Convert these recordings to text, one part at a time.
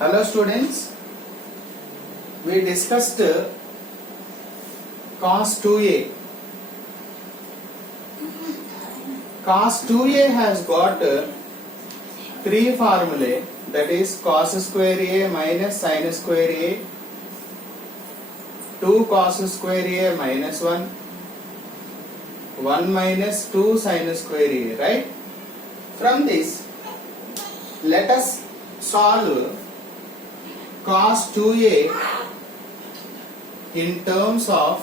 Hello students, we discussed cos 2a. Cos 2a has got three formulae, that is cos square a minus sin square a, 2 cos square a minus 1, 1 minus 2 sin square a, right? From this, let us solve cos 2a in terms of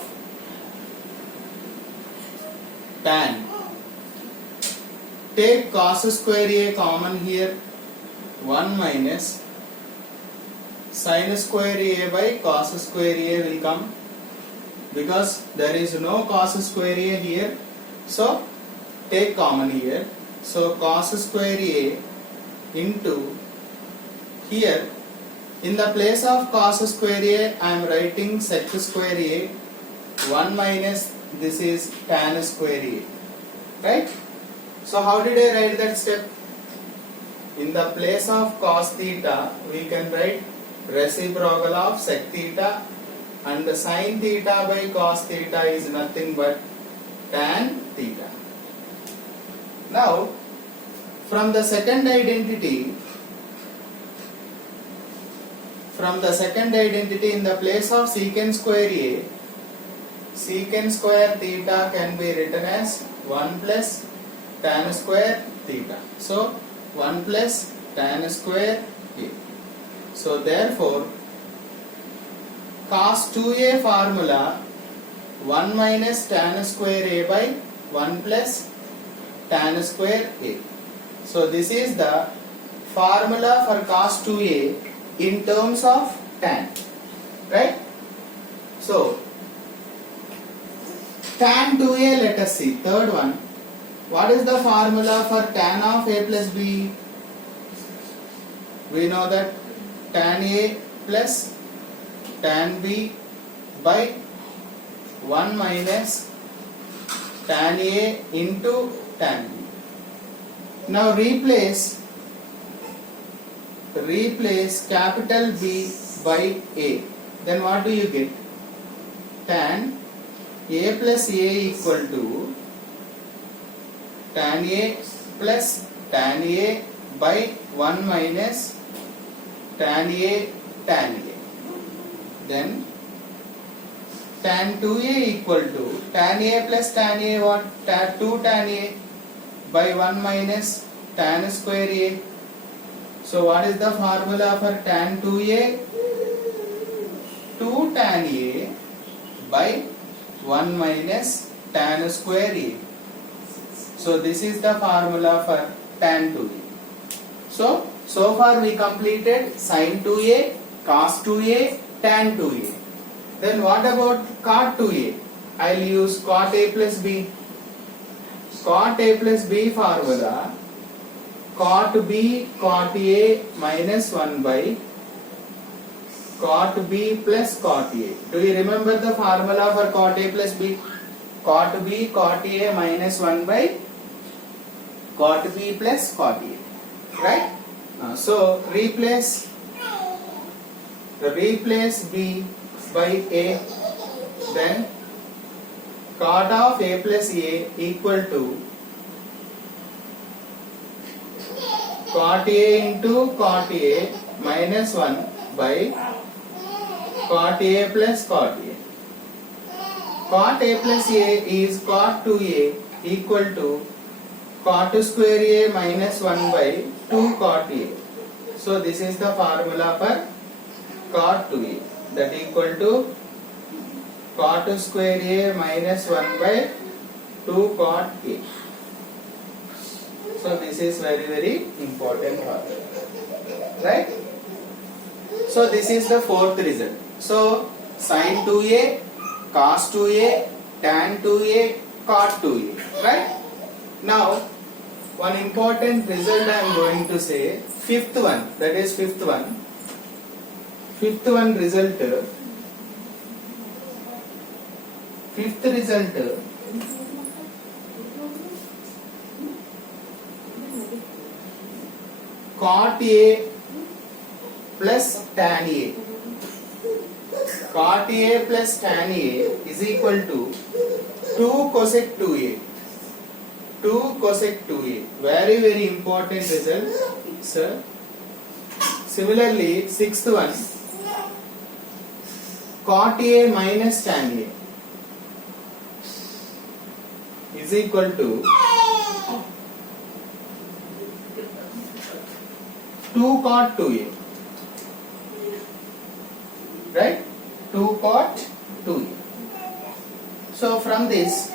tan. Take cos square a common here, 1 minus sin square a by cos square a will come, because there is no cos square a here, so take common here. So cos square a into here, in the place of cos square a I am writing sec square a, 1 minus this is tan square a, right? So how did I write that step? In the place of cos theta we can write reciprocal of sec theta, and the sin theta by cos theta is nothing but tan theta. Now from the second identity in the place of secant square a, secant square theta can be written as 1 plus tan square theta. So 1 plus tan square a. So therefore cos 2a formula 1 minus tan square a by 1 plus tan square a. So this is the formula for cos 2a in terms of tan, right? So tan 2a, let us see, third one. What is the formula for tan of a plus b? We know that tan a plus tan b by 1 minus tan a into tan b. Now replace capital B by A. Then what do you get? Tan A plus A equal to tan A plus tan A by 1 minus tan A tan A. Then tan 2A equal to tan A plus tan A, what? 2 tan A by 1 minus tan square A. So what is the formula for tan 2A? 2 tan A by 1 minus tan square A. So this is the formula for tan 2A. So far we completed sin 2A, cos 2A, tan 2A. Then what about cot 2A? I will use cot A plus B. Cot A plus B formula, cot B cot A minus 1 by cot B plus cot A. Do you remember the formula for cot A plus B? Cot B cot A minus 1 by cot B plus cot A, right? So replace B by A, then cot of A plus A equal to cot A into cot A minus 1 by cot A plus cot A. Cot A plus A is cot 2A equal to cot square A minus 1 by 2 cot A. So this is the formula for cot 2A, that equal to cot square A minus 1 by 2 cot A. So this is very important formula, right? So this is the fourth result. So sin 2a, cos 2a, tan 2a, cot 2a, right? Now one important result I am going to say, fifth one, that is fifth one result, fifth result, cot A plus tan A. Cot A plus tan A is equal to 2 cosec 2A. 2 cosec 2A. Very very important result, sir. Similarly, sixth one, cot A minus tan A is equal to 2 cot 2A. Right? 2 cot 2A. So from this,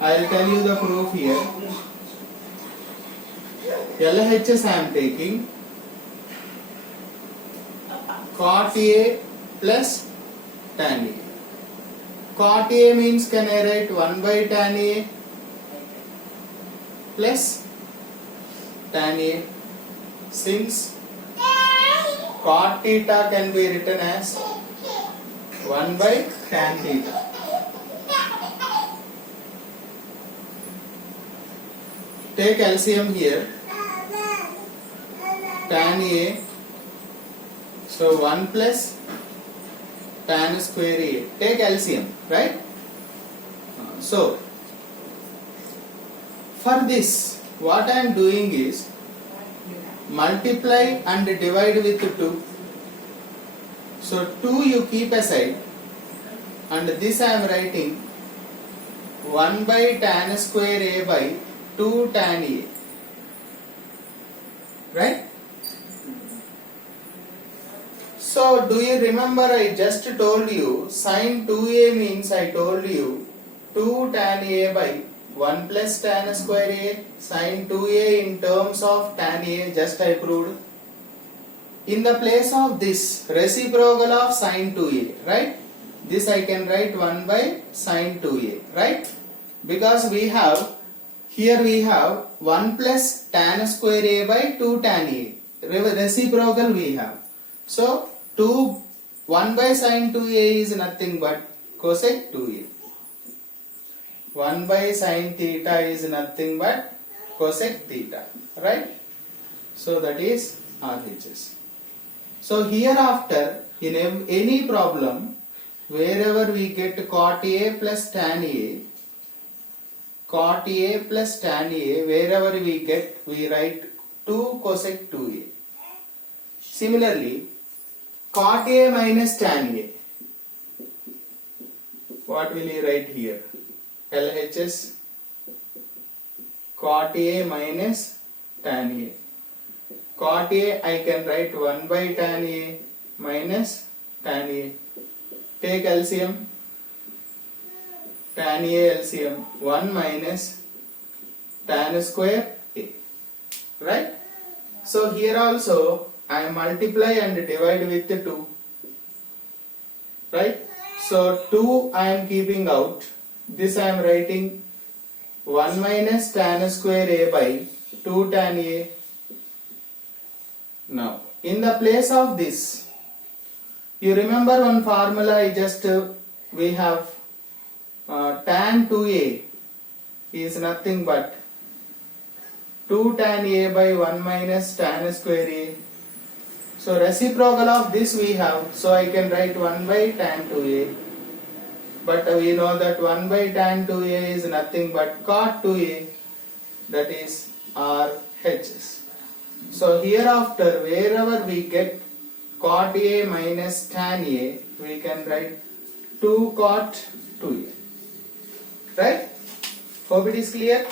I will tell you the proof here. LHS I am taking cot A plus tan A. Cot A means, can I write 1 by tan A plus tan A, since cot theta can be written as 1 by tan theta. Take LCM here. Tan A, so 1 plus tan square A. Take LCM, right? So for this, what I am doing is multiply and divide with 2. So 2 you keep aside, and this I am writing 1 by tan square A by 2 tan A. Right? So do you remember I just told you sin 2A means, I told you 2 tan A by 1 plus tan square A, sin 2A in terms of tan A, just I proved. In the place of this, reciprocal of sin 2A, right? This I can write 1 by sin 2A, right? Because we have, here we have 1 plus tan square A by 2 tan A. Reciprocal we have. So 1 by sin 2A is nothing but cosec 2A. 1 by sin theta is nothing but cosec theta, right? So that is RHS. So hereafter, in any problem, wherever we get cot A plus tan A, cot A plus tan A, wherever we get, we write 2 cosec 2A. Similarly, cot A minus tan A, what will you write here? LHS cot A minus tan A. Cot A I can write 1 by tan A minus tan A. Take LCM. Tan A LCM 1 minus tan square A. Right? So here also I multiply and divide with 2. Right? So 2 I am keeping out. This I am writing 1 minus tan square A by 2 tan A. Now, in the place of this, you remember one formula I just, we have tan 2A is nothing but 2 tan A by 1 minus tan square A. So reciprocal of this we have, so I can write 1 by tan 2A. But we know that 1 by tan 2A is nothing but cot 2A, that is RHS. So hereafter, wherever we get cot A minus tan A, we can write 2 cot 2A. Right? Hope it is clear.